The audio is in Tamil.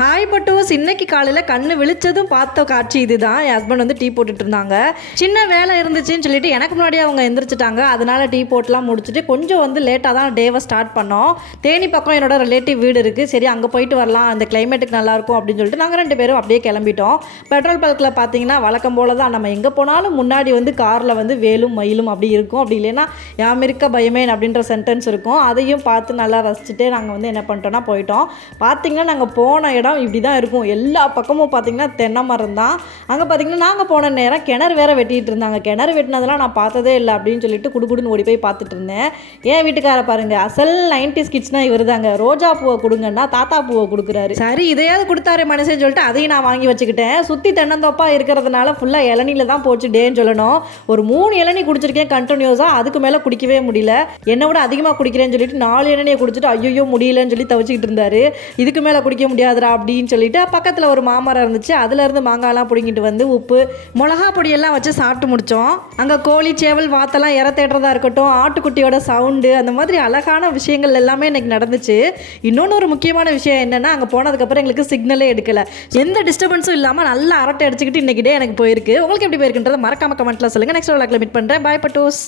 ஹாய் பட்டூஸ், இன்னைக்கு காலையில் கண்ணு விழிச்சதும் பார்த்த காட்சி இதுதான். என் ஹஸ்பண்ட் வந்து டீ போட்டுட்டு இருந்தாங்க. சின்ன வேலை இருந்துச்சுன்னு சொல்லிட்டு எனக்கு முன்னாடியே அவங்க எந்திரிச்சிட்டாங்க. அதனால டீ போட்டுலாம் முடிச்சுட்டு கொஞ்சம் வந்து லேட்டாக தான் டேவை ஸ்டார்ட் பண்ணோம். தேனி பக்கம் என்னோட ரிலேட்டிவ் வீடு இருக்குது. சரி அங்கே போயிட்டு வரலாம், அந்த கிளைமேட்டுக்கு நல்லாயிருக்கும் அப்படின்னு சொல்லிட்டு நாங்கள் 2 பேரும் அப்படியே கிளம்பிட்டோம். பெட்ரோல் பல்கில் பார்த்தீங்கன்னா வழக்கம் போல தான் நம்ம எங்கே போனாலும் முன்னாடி வந்து காரில் வந்து வேலும் மயிலும் அப்படி இருக்கும். அப்படி இல்லைன்னா யாம் இருக்க பயமேன் அப்படின்ற சென்டென்ஸ் இருக்கும். அதையும் பார்த்து நல்லா ரசிச்சுட்டு நாங்கள் வந்து என்ன பண்ணிட்டோன்னா போயிட்டோம். பார்த்தீங்கன்னா நாங்கள் போன இடம் இப்படி தான் இருக்கும். எல்லா பக்கமும் பார்த்தீங்கன்னா தென்னை மரம் தான். அங்கே பார்த்தீங்கன்னா நாங்கள் போன நேரம் கிணறு வேற வெட்டிகிட்டு இருந்தாங்க. கிணறு வெட்டினதெல்லாம் நான் பார்த்ததே இல்லை அப்படின்னு சொல்லிட்டு குடுகுடுன்னு ஓடி போய் பார்த்துட்டு இருந்தேன். என் வீட்டுக்கார பாருங்க, அசல் 90s கிட்ஸ்னா இவர் தாங்க. ரோஜா பூவை கொடுங்கன்னா தாத்தா பூவை கொடுக்குறாரு. சரி இதையாவது கொடுத்தாரு மனசேன்னு சொல்லிட்டு அதையும் நான் வாங்கி வச்சுக்கிட்டேன். சுற்றி தென்னந்தோப்பாக இருக்கிறதுனால ஃபுல்லாக இளநியில் தான் போச்சு டேன்னு சொல்லணும். ஒரு 3 இளநீ குடிச்சிருக்கேன் கண்டினியூஸாக. அதுக்கு மேலே குடிக்கவே முடியல. என்னை விட அதிகமாக குடிக்கிறேன்னு சொல்லிட்டு 4 இளநியை குடிச்சிட்டு ஐயோ முடியலன்னு சொல்லி தவிச்சிக்கிட்டு இருந்தாரு. இதுக்கு மேலே குடிக்க முடியாதுரா அப்படின்னு சொல்லிட்டு பக்கத்தில் ஒரு மாமரம் இருந்துச்சு. அதுலேருந்து மாங்காய்லாம் பிடிங்கிட்டு வந்து உப்பு மிளகா பொடியெல்லாம் வச்சு சாப்பிட்டு முடித்தோம். அங்கே கோழி சேவல் வாத்தெல்லாம் இற தேடுறதா இருக்கட்டும், ஆட்டுக்குட்டியோட சவுண்டு, அந்த மாதிரி அழகான விஷயங்கள் எல்லாமே எனக்கு நடந்துச்சு. இன்னொன்று ஒரு முக்கியமான விஷயம் என்னென்னா, அங்கே போனதுக்கப்புறம் எங்களுக்கு சிக்னலே எடுக்கலை. எந்த டிஸ்டர்பன்ஸும் இல்லாமல் நல்லா அரட்டை அடிச்சுக்கிட்டு இன்றைக்கி டே எனக்கு போயிருக்கு. உங்களுக்கு எப்படி போயிருக்குன்றதை மறக்காம கமெண்ட்டில் சொல்லுங்கள். நெக்ஸ்ட் விளாக்ல மீட் பண்ணுறேன். பாய் பட்டூஸ்.